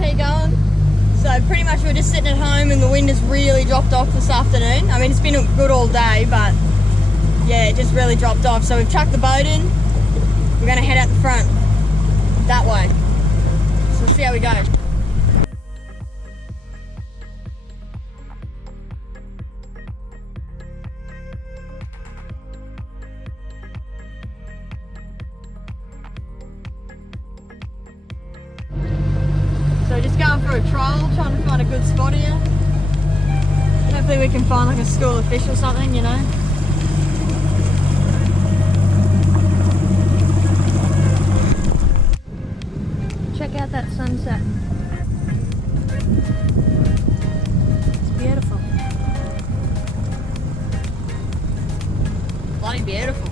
JT going. So pretty much we're just sitting at home and the wind has really dropped off this afternoon. I mean, it's been good all day, but yeah, it just really dropped off. So we've chucked the boat in. We're gonna head out the front, that way. So let's see how we go. So just going for a trial, trying to find a good spot here. Hopefully we can find like a school of fish or something, you know. Check out that sunset. It's beautiful. Bloody beautiful.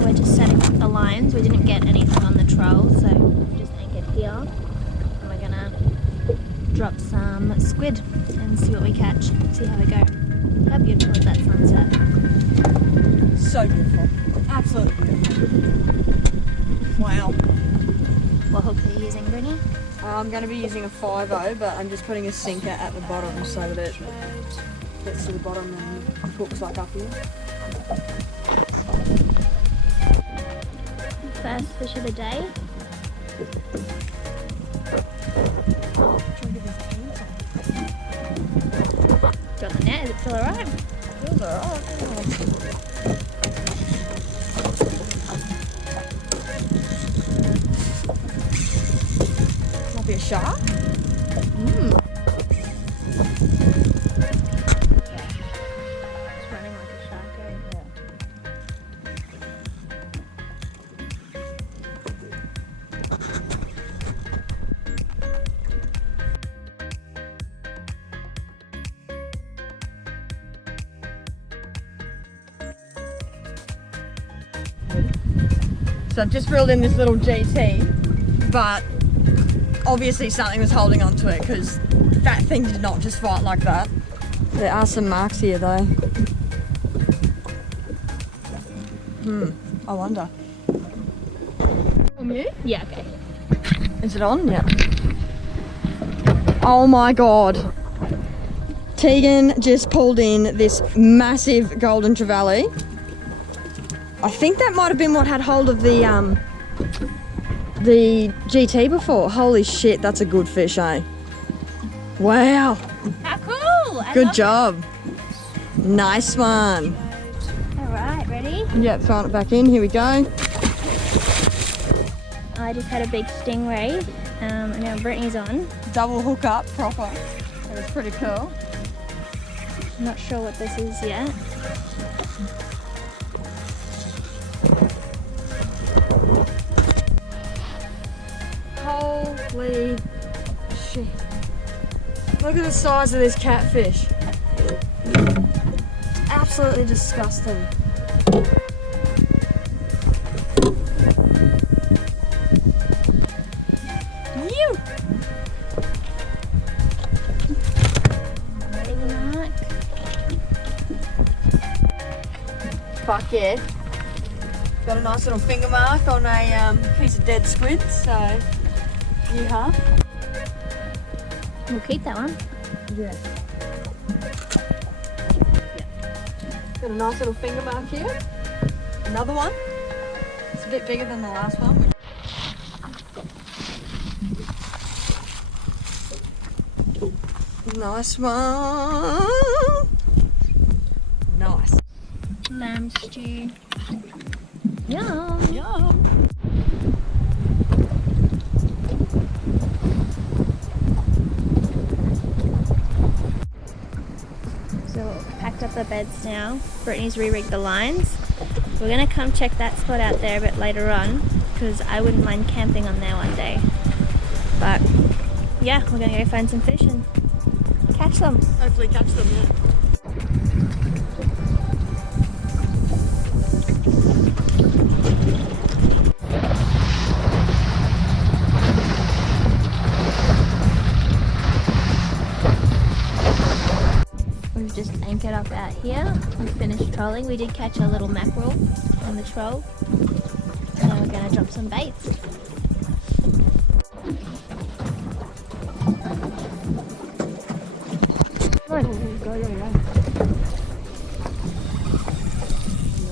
We're just setting up the lines. We didn't get anything on the troll, so we just anchored here. And we're gonna drop some squid and see what we catch. See how we go. How beautiful is that sunset? So beautiful. Absolutely beautiful. Wow. What hook are you using, Brittany? I'm going to be using a 5-0, but I'm just putting a sinker at the bottom so that it gets to the bottom and hooks like up here. First fish of the day. Got the net, is it still alright? Feels alright. Might be a shark? It's running like a shark, eh? So I've just reeled in this little GT, but obviously something was holding on to it because that thing did not just fight like that. There are some marks here though. I wonder. On you? Yeah, okay. Is it on? Yeah. Oh my god. Tegan just pulled in this massive golden trevally. I think that might have been what had hold of the GT before. Holy shit, that's a good fish, eh? Wow. How cool! Good job. Nice one. Alright, ready? Yeah, throwing it back in. Here we go. I just had a big stingray, and now Brittany's on. Double hook up, proper. It was pretty cool. I'm not sure what this is yet. Holy shit. Look at the size of this catfish. It's absolutely disgusting. You! Ready, Mark? Fuck yeah. Got a nice little finger mark on a piece of dead squid, so yeehaw. We'll keep that one. Yeah. Got a nice little finger mark here. Another one. It's a bit bigger than the last one. Nice one. Nice. Lamb stew. Yum. Yum. So packed up the beds now. Brittany's re-rigged the lines. We're gonna come check that spot out there a bit later on because I wouldn't mind camping on there one day. But yeah, we're gonna go find some fish and catch them. Hopefully catch them, yeah. We've just anchored up out here. We finished trolling. We did catch a little mackerel on the troll. And now we're going to drop some baits. Come on. Go.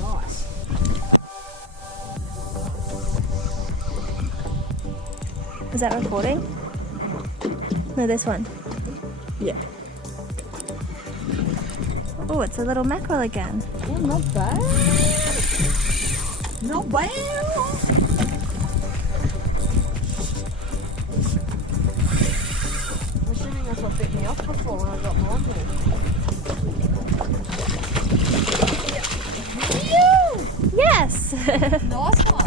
Nice. Is that recording? No, this one. Yeah. Oh, it's a little mackerel again. Oh, not bad. Not bad. I'm assuming that's what bit me off before when I got mine there. Yes! Nice one.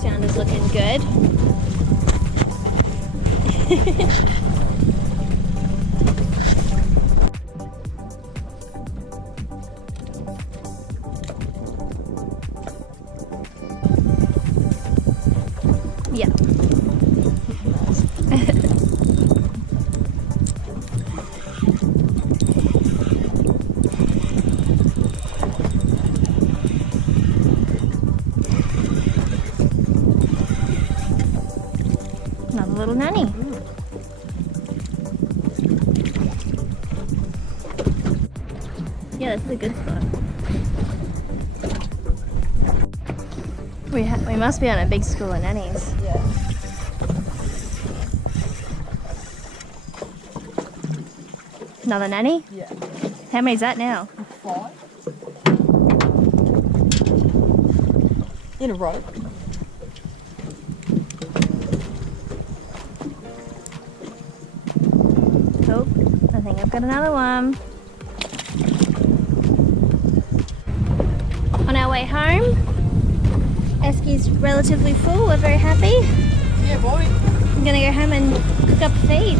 Sound is looking good. Yeah. Another little nanny. Yeah, this is a good spot. We must be on a big school of nannies. Yeah. Another nanny? Yeah. How many's that now? 5. In a row. Oh, I think I've got another one. On our way home, Esky's relatively full. We're very happy. Yeah, boy. I'm gonna go home and cook up a feed.